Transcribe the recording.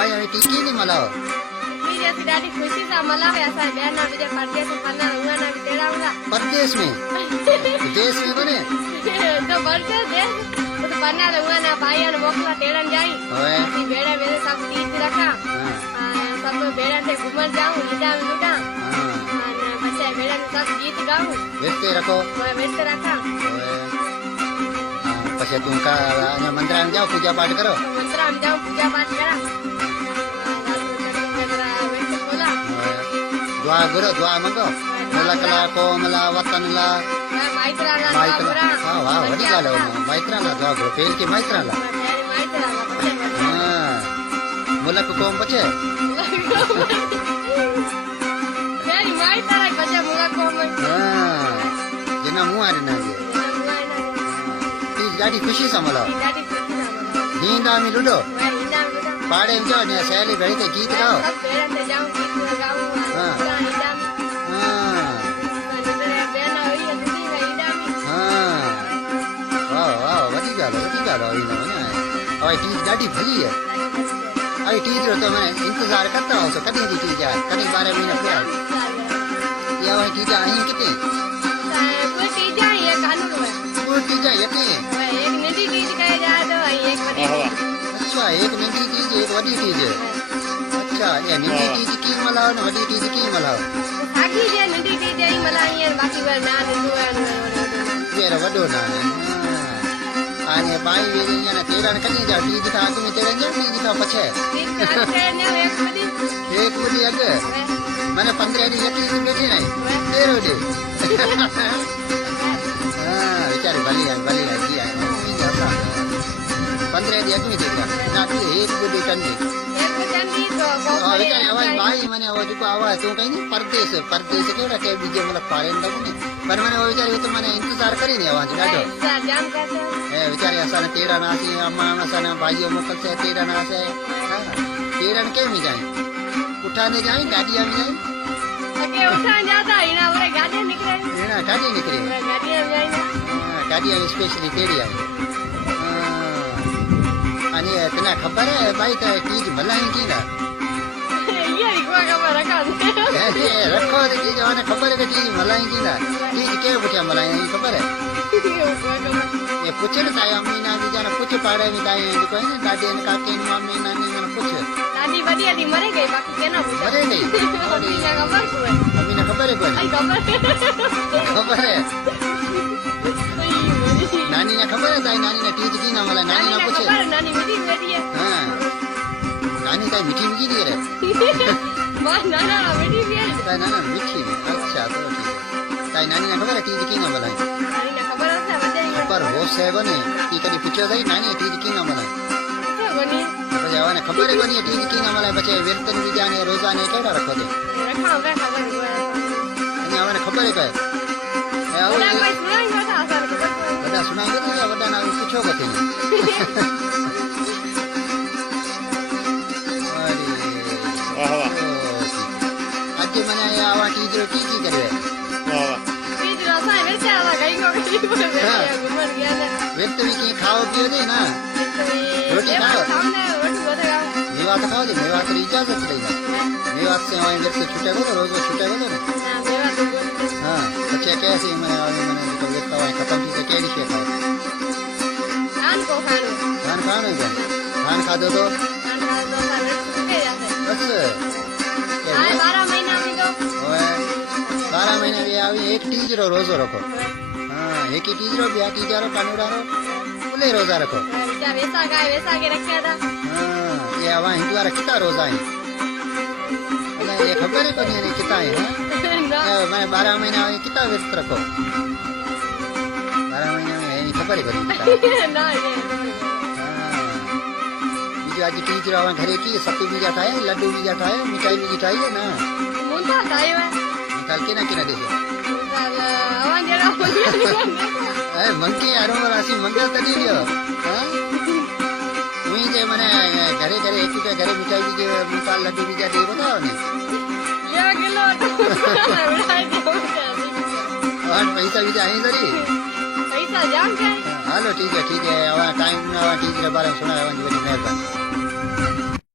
भाई अभी टीकी नहीं मलाओ जैसी दादी खुशी सा मला है ऐसा बहना मुझे परदेश में पन्ना हुआ ना भी तेरा होगा परदेश में देश में बने तो बढ़ते देश तो पन्ना हुआ ना भाई ने मोकला तेरन जाई ओए अभी बेड़ा बेड़े सब तीज रखा सब बेड़ा से घूमन जाऊं लीडा में लूटा बच्चे बेड़ा में सब गीत गाऊं व्यस्त रखो मैं व्यस्त रखा પછી તું મંદિર में जाओ पूजा पाठ करो मंदिर में जाऊं पूजा पाठ करा दुआ करो दुआ मंगो मला कला को मला वतन ला माइत्रा हाँ वाह वही गाल है माइत्रा ला दुआ करो पेल के माइत्रा ला हाँ मुलक कोम बचे मेरी माइत्रा बचे मुलक कोम हाँ जना मुँह आ रहा है तीज गाड़ी खुशी सा मलाओ नींदा में लूडो पाड़े में जाओ ने सहेली भेड़ी के गीत गाओ अभी टीज गाड़ी भली है अभी टीज तो मैं इंतजार करता हूँ सो कभी टीज है कभी 12 महीने पे ये वही टीज आई कितनी वो टीज है कितनी अच्छा एक नंदी टीज एक बड़ी टीज है अच्छा ये नंदी टीज की मलाओ ना बड़ी टीज की मलाओ ये वडो ना आने बाई वेरी ने तेरा कनी जा टीज का आगे में तेरा टीज का पछे एक बड़ी अग मैंने 15 दिन लगी बैठी नहीं तेरो दे हां बेचारे भली है जी है 15 दिन अग में देखा ना एक बड़ी टंडी बेचारे आवाज बाई मैंने आवाज को आवाज तो कहीं परदेश केड़ा के बीजे मतलब पारे न ने पर मैंने वो बेचारे तो मैंने इंतजार करी नहीं आवाज डाडो ए बेचारे असन तेरा नासी अम्मा असन भाइयों मोकल से तेरा नास है तेरन के में जाए उठाने जाए गाड़िया में जाए आगे उठाने जाता इना ओरे गाड़ी निकले गाड़ी गाड़िया में जाए गाड़िया में स्पेशली तेरी आई आणि तना खबर है भाई तो चीज भलाई की ना ये रिक्वा खबर रखा रखो दे चीज ने खबर है चीज भलाई की ना चीज के पूछा मलाई खबर है ये पूछे ना ताया अम्मी ना भी जाना पूछ पाड़े में ताया जो कोई ना दादी ने काके ने मम्मी ना ने पूछ दादी बढ़िया दी मरे गई बाकी के ना पूछ मरे गई अम्मी ने खबर कोई अम्मी ने खबर है कोई आई खबर है नानी ने खबर है ताई नानी ने टीज की ना मला नानी ने पूछे नानी मीठी बेटी है हां नानी ताई मीठी मीठी दी रे वाह नाना मीठी भी है ताई नाना मीठी अच्छा तो ठीक है ताई नानी ने खबर है टीज की ना मला नानी ने खबर है बच्चे पर हो से बने कि कभी पूछो जाई नानी टीज की ना मला बनी तो जावाने खबर है बनी टीज की ना मला बच्चे वेतन भी जाने रोजाने केड़ा रखो दे रखा होगा खबर है અને આવને ખબર હે કાય ओला कोई सुनाई था आसान को બધા સુનાઈ ગયો ને બધા ના પૂછો ગતે वाह वाह आज મને આવા ટીચર કી કરે वाह वाह बीज रसा है मेरे आवा गई को घूमर गया ना વેત भी की खाओ पियो दे ना रोटी खाओ सामने रोटी बोलेगा मेवा तो खाओ दे मेवा तो इजाजत लेना मेवा से वहीं वेत छूटे गो रोज छूटे गो ना ना मेवा तो हां बच्चे कैसे मैंने तो वेत का खत्म थी के नहीं खाओ धान को खानो खाना क्या धान खा दो तो धान खा दो साल छूटे जाते बस आए 12 महीना में तो 12 महीने भी आवी एक टीचरो रोजो रखो हाँ एक ही टीचरो ब्याह टीचरो कानूरारो फुले रोजा रखो बेटा वैसा के रखा था हाँ ये आवा हिंदुआरा कितना रोजा है ये खबर है कोनी ने कितना है मैं 12 महीने आवे कितना व्यस्त रखो 12 महीने में ये खबर है कोनी ना ये बीजो आज टीचर आवा घरे की सत्तू बीजा खाए लड्डू बीजा खाए मिठाई बीजी खाई है ना मुंडा खाई है निकाल के ना देखे आवाज जरा ए मंकी आरो राशि मंगल तड़ी लियो हां वही जे मने घरे एक के घरे मिठाई बीजे मुंडा लड्डू बीजा दे बताओ ने ये किलो उड़ाई दो और पैसा बीजा आई सरी पैसा जाम के हेलो ठीक है आवा टाइम ना टीचर बारे सुना आवा जी मेहरबानी